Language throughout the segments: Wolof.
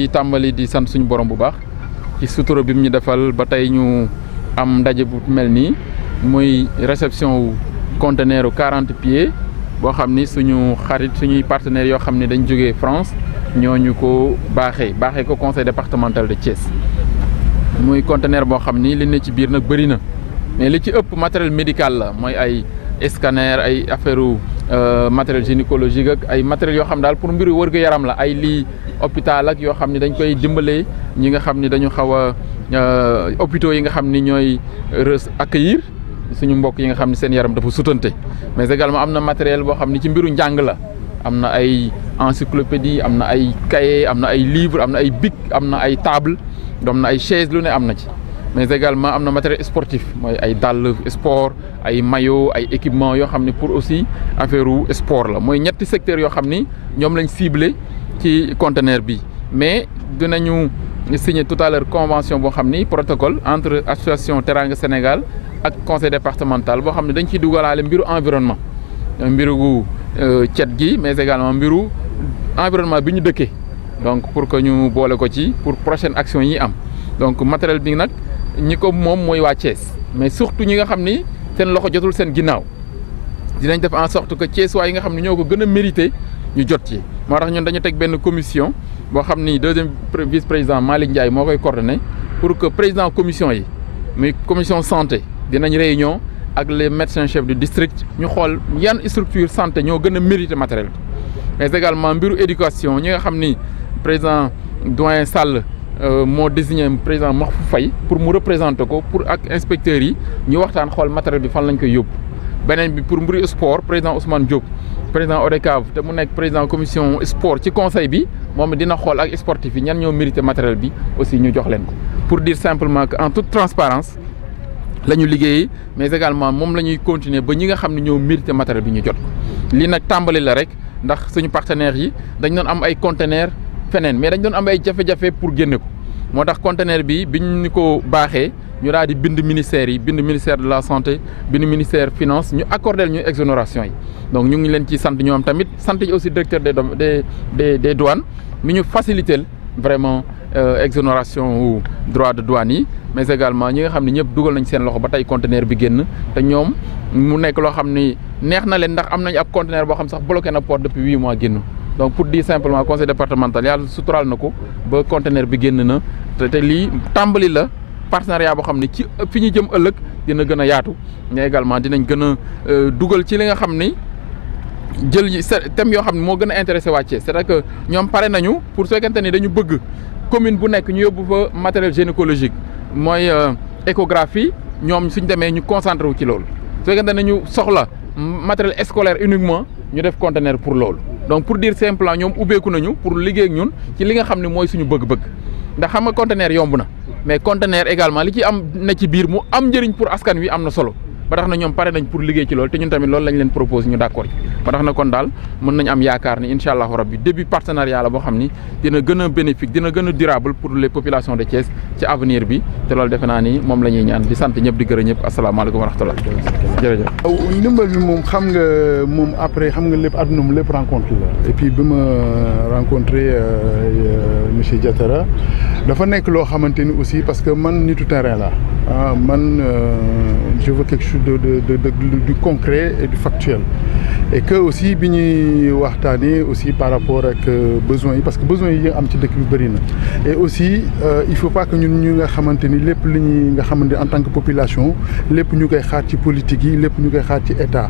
di tàmbali di sant suñu borom bu baax ci sutura bi mu ñu defal ba tey ñu am ndaje bu mel nii muy réception wu conteneur 40 pieds boo xam ni suñu xarit suñuy partenaires yoo xam ne dañ jógee France ñooñu ko baaxee ko conseil départemental de Thiès muy conteneur boo xam ni li ne ci biir nag bëri na mais li ci ëpp matériel médical la mooy ay scanner ay affaire matériel gynécologique ak ay matériel yoo xam daal pour mbiru wërgu-yaram la ay lii hôpital ak yoo xam ne dañ koy dimbalee ñi nga xam ni dañu xaw a hôpitaux yi nga xam ni ñooy accueillir suñu mbokk yi nga xam ne seen yaram dafa sutante mais également am na matériel boo xam ni ci mbiru njàng la am na ay encyclopédie am na ay cahier am na ay livre am na ay bic am na ay table am na ay chaise lu ne am na ci mais également am na matériel sportif mooy ay dàll sport ay maillot ay équipement yoo xam ne pour aussi affaire sport la mooy ñetti secteurs yoo xam ni ñoom lañ ciblé ci conteneur bi mais dinañu signer tout à l'heure convention boo xam ni protocole entre association Teranga Sénégal ak conseil départemental boo xam ne dañ ciy dugalaale mbiru environnement mbiru cet gi mais également mbiru environnement bi ñu dëkkee donc pour que ñu boole ko ci pour prochaine action yi am donc matériel bi nag ñi ko moom mooy waa Thiès mais surtout ñi nga xam ni seen loxo jotul seen ginnaaw dinañ def en sorte que Thiès waa yi nga xam ne ñoo ko gën a mérité ñu jot ci moo tax ñun dañu teg benn commission boo xam ni deuxième vice président Malick Ndiaye moo koy coordonné pour que président commission yi muy commission santé dinañ réunion ak les médecins chefs du district ñu xool yan structure santé ñoo gën a mérité matériel bi mais également mbiru éducation ñi nga xam ni président doyen Sall moo désigné président Mahfou Faye pour mu représenter ko pour ak inspecteurs yi ñu waxtaan xool matériel bi fan lañ koy yóbbu beneen bi pour mbiru sport président Ousmane Diop président ODCAV te mu nekk président commission sport ci conseil bi moom dina xool ak sportif yi ñan ñoo mérité matériel bi aussi ñu jox leen ko pour dire simplement que en toute transparence la ñu liggéeyee mais également moom la ñuy continuer ba ñi nga xam ne ñoo mérité matériel bi ñu jot ko lii nag tàmbali la rek ndax suñu partenaires yi dañ doon am ay conteneurs feneen mais dañ doon am ay jafe-jafe pour génne ko moo tax conteneur bi biñ ñu ko baaxee ñu daal di bind ministères yi bind ministère de la santé bind ministère finance ñu accordé ñu exonération yi donc ñu ngi leen ci sant ñoom tamit sant yi aussi directeur des douanes mi ñu faciliter vraiment exonération wu droit de douane yi mais également ñi nga xam ne ñëpp dugal nañ seen loxo ba tey conteneur bi génn te ñoom mu nekk loo xam ni neex na leen ndax am nañ ab conteneur boo xam sax bloqué na port depuis 8 mois génn donc pour dire simplement conseil départemental yàlla suturaal na ko ba conteneur bi génn na te lii tàmbali la partenariat boo xam ne ci fi ñu jëm ëllëg dina gën a yaatu mais également dinañ gën a dugal ci li nga xam ni jël thème yoo xam ne moo gën a intéressé waa Thiès c'est-à-dire que ñoom pare nañu pour su fekkente ni dañu bëgg commune bu nekk ñu yóbbu fa matériel gynécologique mooy échographie ñoom suñ demee ñu concentré wu ci loolu su fekkente ne ñu soxla matériel scolaire uniquement ñu def conteneur pour loolu donc pour dire simplement ñoom ubbeeku nañu pour liggéey ak ñun ci li nga xam ne mooy suñu bëgg-bëgg ndax xam nga conteneur yomb na mais conteneur également li ci am na ci biir mu am njëriñ pour askan wi am na solo ba tax na ñoom pare nañ pour liggéey ci loolu te ñun tamit loolu lañ leen propose ñu d'accord ci ba tax na kon daal mën nañ am yaakaar ni incha allahu rabbi début partenariat la boo xam ni dina gën a bénéfique dina gën a durable pour les populations de Thiès ci avenir bi te loolu defe naa ni moom la ñuy ñaan di sant ñëpp di gërëm ñëpp asalaamaaleykum wa rahmatullah jërëjëf. waaw ndimbal bi moom xam nga moom après xam nga lépp àdduna mu lépp rencontre la et puis bi ma rencontré monsieur Diatara dafa nekk loo xamante ni aussi parce que man nitu terrain la man je veux quelque chose du concret et du factuel et que aussi bi ñuy waxtaanee aussi par rapport ak besoins yi parce que besoins yi am ci dëkk bi bëri na et aussi il faut pas que ñun ñu nga xamante ni lépp li ñuy nga xamante en tant que population lépp ñu koy xaar ci politique yi lépp ñu koy xaar ci état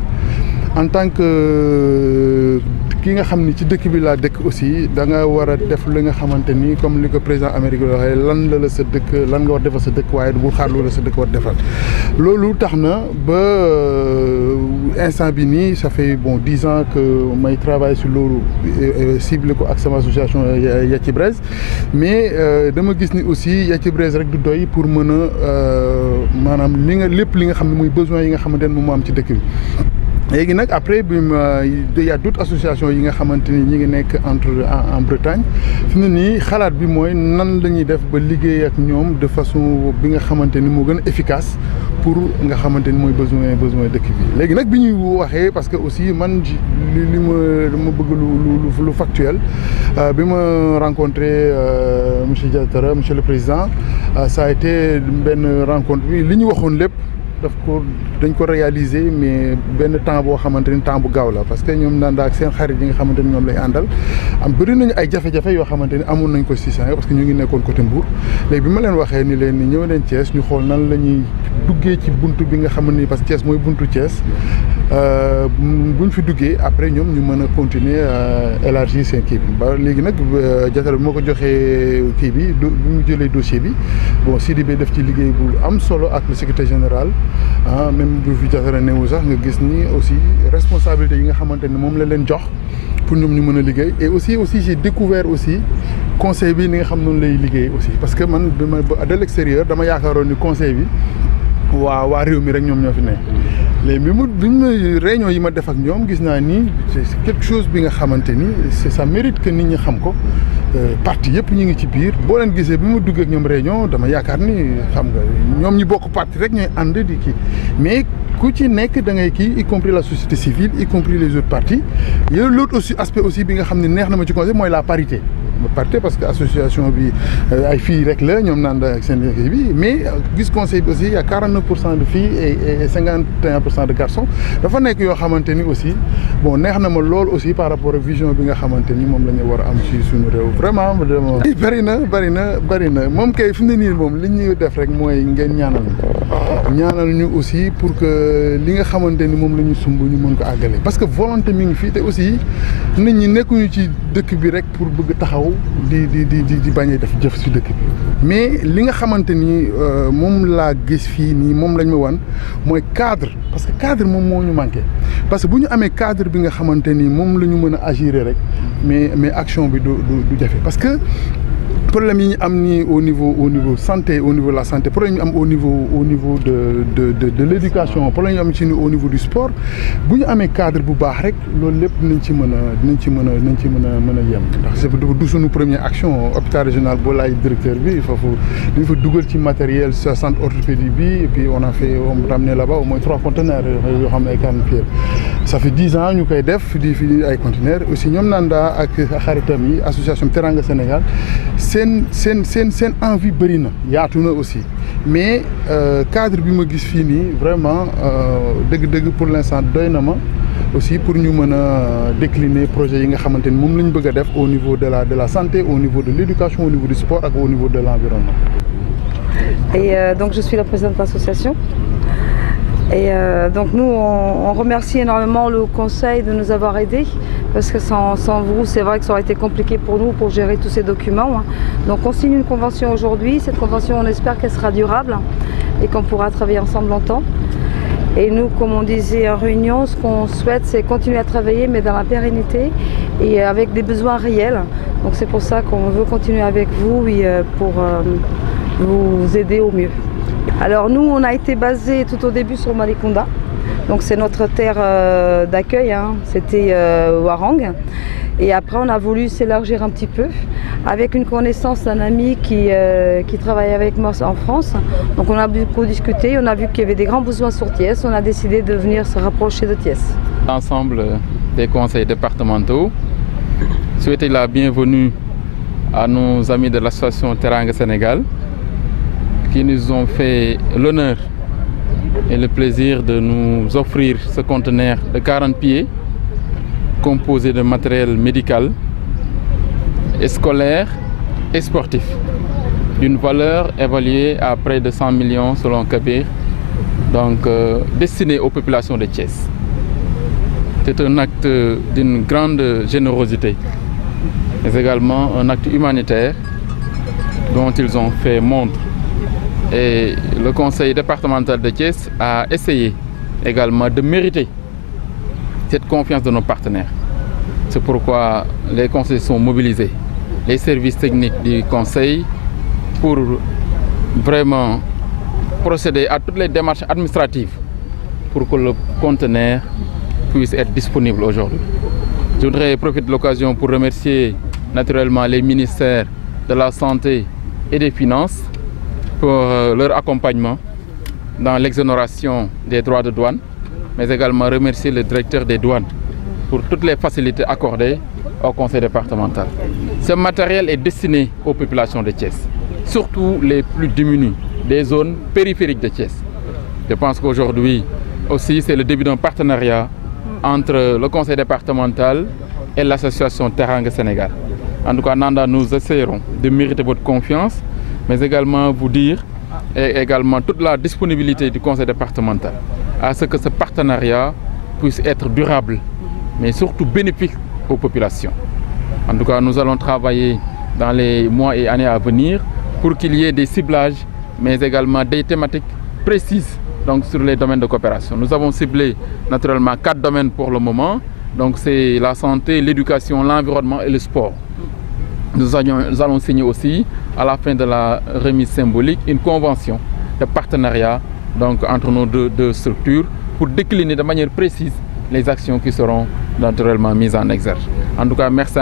en tant que ki nga xam ni ci dëkk bi laa dëkk aussi da nga war a def li nga xamante ni comme li ko président Amérique waxee lan la sa dëkk lan nga war defal sa dëkk waaye bu xaar loolu la sa dëkk war defal loolu tax na ba instant bi nii ça fait 10 ans que may travaille sur loolu ciblé ko ak sama association Yathibrez mais dama gis ni aussi Yathibrez rek du doy pour mën a maanaam lépp li nga xam ne muy besoin yi nga xamante ne moom moo am ci dëkk bi léegi nag après il y a d'autres associations yi nga xamante ni ñi ngi nekk en Bretagne fi mu ne nii xalaat bi mooy nan la ñuy def ba liggéey ak ñoom de façon bi nga xamante ni moo gën a efficace pour nga xamante ni mooy besoin dëkk bi. léegi nag bi ñuy waxee parce que aussi man li ma bëgg lu factuel bi ma rencontré monsieur Diatara monsieur le président ça a été benn rencontre bi li ñu waxoon lépp. dañ ko réaliser mais benn temps boo xamante ni temps bu gaaw la parce que ñoom Ndanda ak seen xarit yi nga xamante ni ñoom lay àndal bëri nañu ay jafe-jafe yoo xamante ni amoon nañ ko si saa parce que ñu ngi nekkoon côté Mbour léegi bi ma leen waxee ni leen ni ñëw leen Thiès ñu xool nan la ñuy duggee ci buntu bi nga xamante ni parce que Thiès mooy buntu Thiès buñ fi duggee après ñoom ñu mën a continuer élargir seen kii bi ba léegi nag Diatara bi moo ko joxee kii bi mu jëlee dossier bi bon Sidibé def ci liggéey bu am solo ak le secrétaire général même bu fi Diatara newu sax nga gis ni aussi responsabilité yi nga xamante ni moom la leen jox pour ñoom ñu mën a liggéey et aussi j'ai découvert aussi conseil bi ni nga xam noonu lay liggéey aussi parce que man bi ma de l'extérieur dama yaakaaroon ni conseil bi waa réew mi rek ñoom ñoo fi ne léegi bi mu réunion yi ma def ak ñoom gis naa ni c'est quelque chose bi nga xamante ni ça mérite que nit ñi xam ko parti yëpp ñu ngi ci biir boo leen gisee bi ma duggee ak ñoom réunion dama yaakaar ni xam nga ñoom ñi bokk parti rek ñooy ànd di kii mais ku ci nekk da ngay kii y compris la société civile y compris les autres partis yow l'autre aussi aspect aussi bi nga xam ne neex na ma ci conseil mooy la parité parce que association bi ay filles rek la ñoom naan ak seen liggéey bi mais gis conseil bi aussi il y a 49% de filles et 51% de garçons dafa nekk yoo xamante ni aussi bon neex na ma lool aussi par rapport ak vision bi nga xamante ni moom la ñu war a am ci suñu réew vraiment bëri na moom kay fi mu ne nii moom li ñuy def rek mooy ngeen ñaanal ñu aussi pour que li nga xamante ni moom la ñu sumb ñu mën ko àggale parce que volonté mi ngi fii te aussi nit ñi nekkuñu ci dëkk bi rek pour bëgg taxaw di bañ a def jëf si dëkk bi mais li nga xamante ni moom laa gis fii nii moom lañ ma wan mooy cadre parce que cadre moom moo ñu manqué parce que bu ñu amee cadre bi nga xamante ni moom la ñu mën a agir rek mais action bi du jafe parce que problème yi ñu am nii au niveau santé au niveau de la santé problème yi am au niveau de l'éducation problème yi am ci au niveau du sport bu ñu amee cadre bu baax rek loolu lépp dinañ ci mën a yem ndax du suñu première action hôpital régional boo laay directeur bi foofu dañ fa dugal ci matériel centre orthopédie bi et puis on ramené là-bas au moins 3 conteneurs yoo xam ne ay 40 pieds ça fait 10 ans ñu koy def di fi ay conteneurs aussi ñoom Nanda ak xaritam yi association Teranga Sénégal seen envie bëri na yaatu na aussi mais cadre bi ma gis fii nii vraiment dëgg-dëgg pour l'instant doy na ma aussi pour ñu mën a décliner projet yi nga xamante ni moom la ñu bëgg a def au niveau de la santé au niveau de l'éducation au niveau du sport ak au niveau de l'environnement. Et donc je suis la présidente de l'association. Et donc nous, on remercie énormément le conseil de nous avoir aidés parce que sans vous, c'est vrai que ça aurait été compliqué pour nous pour gérer tous ces documents. Hein. Donc on signe une convention aujourd'hui. Cette convention, on espère qu'elle sera durable et qu'on pourra travailler ensemble longtemps. Et nous, comme on disait en réunion, ce qu'on souhaite, c'est continuer à travailler, mais dans la pérennité et avec des besoins réels. Donc c'est pour ça qu'on veut continuer avec vous et pour vous aider au mieux. Alors nous, on a été basé tout au début sur Malicounda, donc c'est notre terre d'accueil, hein. C'était Warang. Et après, on a voulu s'élargir un petit peu avec une connaissance d'un ami qui travaille avec moi en France. Donc on a beaucoup discuté, on a vu qu'il y avait des grands besoins sur Thiès, on a décidé de venir se rapprocher de Thiès. L'ensemble des conseils départementaux, souhaiter la bienvenue à nos amis de l'association Teranga Sénégal, qui nous ont fait l'honneur et le plaisir de nous offrir ce conteneur de 40 pieds composé de matériel médical, et scolaire et sportif, d'une valeur évaluée à près de 100 millions selon Kabir, donc destiné aux populations de Thiès. C'est un acte d'une grande générosité, mais également un acte humanitaire dont ils ont fait montre. Et le conseil départemental de Thiès a essayé également de mériter cette confiance de nos partenaires. C'est pourquoi les conseils sont mobilisés, les services techniques du conseil, pour vraiment procéder à toutes les démarches administratives pour que le conteneur puisse être disponible aujourd'hui. Je voudrais profiter de l'occasion pour remercier naturellement les ministères de la Santé et des Finances pour leur accompagnement dans l'exonération des droits de douane, mais également remercier le directeur des douanes pour toutes les facilités accordées au conseil départemental. Ce matériel est destiné aux populations de Thiès, surtout les plus démunies des zones périphériques de Thiès. Je pense qu'aujourd'hui aussi c'est le début d'un partenariat entre le conseil départemental et l'association Teranga Sénégal. En tout cas, Nanda, nous essaierons de mériter votre confiance, mais également vous dire et également toute la disponibilité du conseil départemental à ce que ce partenariat puisse être durable, mais surtout bénéfique aux populations. En tout cas, nous allons travailler dans les mois et années à venir pour qu'il y ait des ciblages, mais également des thématiques précises donc, sur les domaines de coopération. Nous avons ciblé naturellement 4 domaines pour le moment. Donc c'est la santé, l'éducation, l'environnement et le sport. Nous allons signer aussi, à la fin de la remise symbolique, une convention de partenariat donc, entre nos deux structures pour décliner de manière précise les actions qui seront naturellement mises en exergue. En tout cas, merci.